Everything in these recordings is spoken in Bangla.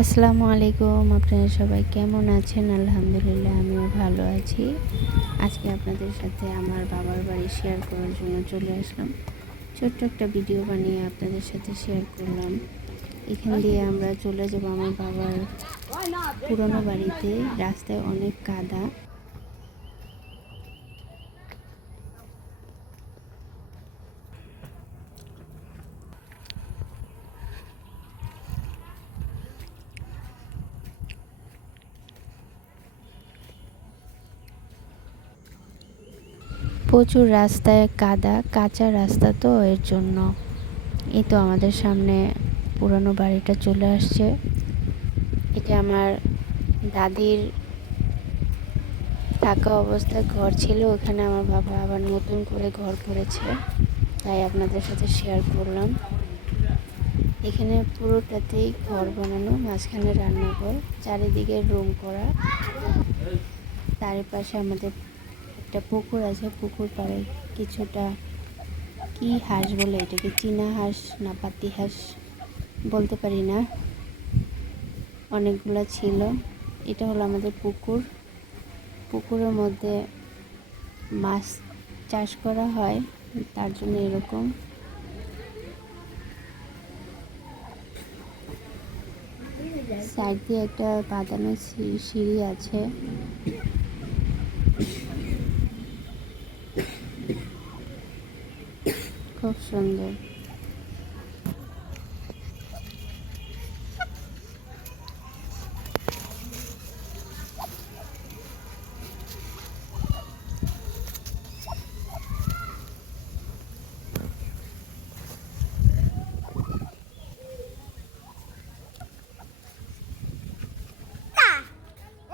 আসসালামু আলাইকুম। আপনারা সবাই কেমন আছেন? আলহামদুলিল্লাহ আমিও ভালো আছি। আজকে আপনাদের সাথে আমার বাবার বাড়ি শেয়ার করার জন্য চলে আসলাম। ছোট্ট একটা ভিডিও বানিয়ে আপনাদের সাথে শেয়ার করলাম। এখান দিয়ে আমরা চলে যাব আমার বাবার পুরনো বাড়িতে। রাস্তায় অনেক কাদা। প্রচুর রাস্তায় কাদা, কাঁচা রাস্তা তো এর জন্য। এই তো আমাদের সামনে পুরনো বাড়িটা চলে আসছে। এটা আমার দাদির থাকা অবস্থায় ঘর ছিল, ওখানে আমার বাবা আবার নতুন করে ঘর করেছে, তাই আপনাদের সাথে শেয়ার করলাম। এখানে পুরোটাতেই ঘর বানানো, মাঝখানে রান্নাঘর, চারিদিকে রুম করা। তার পাশে আমাদের একটা পুকুর আছে, পুকুর পাড়ে কিছুটা কি হাঁস বলে, এটাকে চীনা হাঁস না পাতি হাঁস বলতে পারি না, অনেকগুলো ছিল। এটা হলো আমাদের পুকুর। পুকুরের মধ্যে মাছ চাষ করা হয়, তার জন্য এরকম। সাইড দিয়ে একটা বাঁধানো সিঁড়ি আছে। খুব সুন্দর।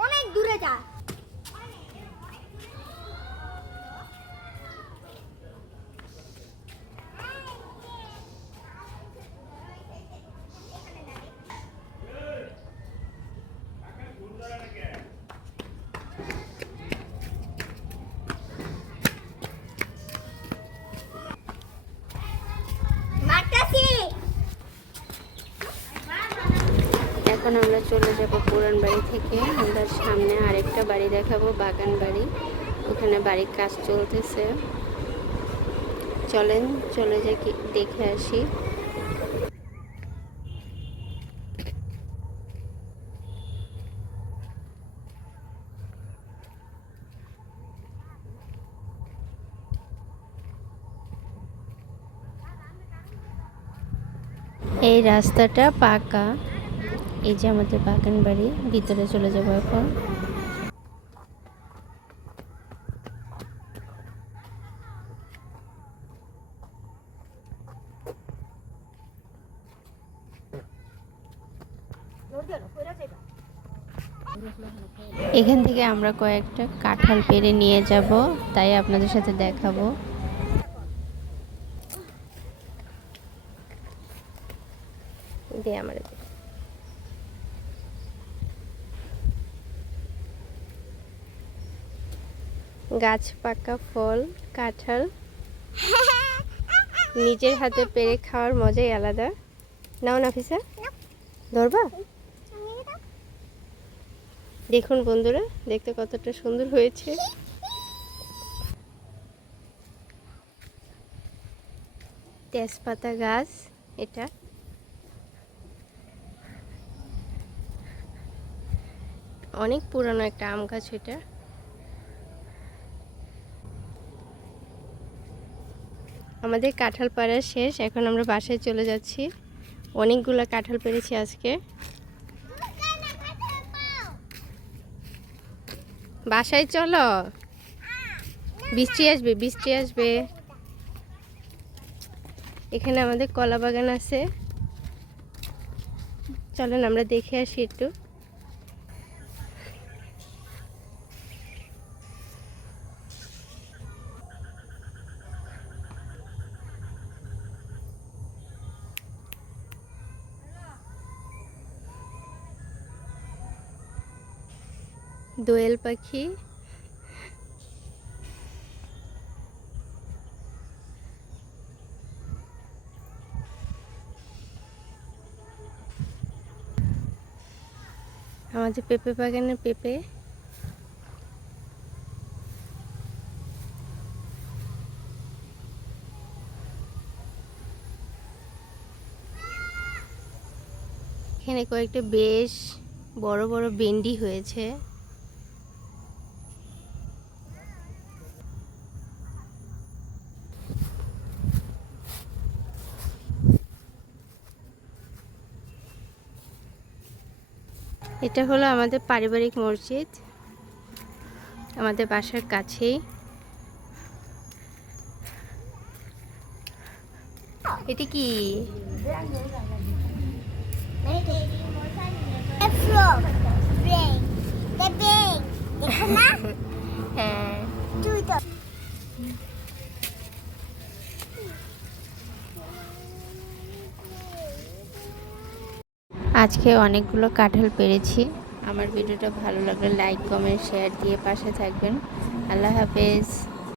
অনেক দূরে যা। এখন আমরা চলে যাব পুরান বাড়ি থেকে। আমরা সামনে আরেকটা বাড়ি দেখাবো, বাগান বাড়ি। ওখানে বাড়ির কাজ চলতেছে। চলেন চলে যাই, দেখে আসি। এই রাস্তাটা পাকা। এই যে আমাদের বাগান বাড়ি, ভিতরে চলে যাব এখন। এখান থেকে আমরা কয়েকটা কাঁঠাল পেড়ে নিয়ে যাব, তাই আপনাদের সাথে দেখাবো। আমার গাছ পাকা ফল কাঁঠাল, নিজের হাতে পেড়ে খাওয়ার মজাই আলাদা। নাও নাফিসা, ধরবা? দেখুন বন্ধুরা, দেখতে কতটা সুন্দর হয়েছে। তেজপাতা গাছ এটা। অনেক পুরানো একটা আম গাছ এটা। আমাদের কাঁঠাল পাড়া শেষ, এখন আমরা বাসায় চলে যাচ্ছি। অনেকগুলো কাঁঠাল পেরেছি আজকে। বাসায় চলো, বৃষ্টি আসবে, বৃষ্টি আসবে। এখানে আমাদের কলা বাগান আছে, চলেন আমরা দেখে আসি একটু। দোয়েল পাখি, আমাদের পেঁপে বাগানের পেঁপে। এখানে কয়েকটা বেশ বড় বড় ভেন্ডি হয়েছে। এটা হলো আমাদের পারিবারিক মসজিদ, আমাদের বাসার কাছেই। এটি কি? হ্যাঁ। আজকে অনেকগুলো কাঁঠাল পেরেছি। আমার ভিডিওটা ভালো লাগলে লাইক কমেন্ট শেয়ার দিয়ে পাশে থাকবেন। আল্লাহ হাফেজ।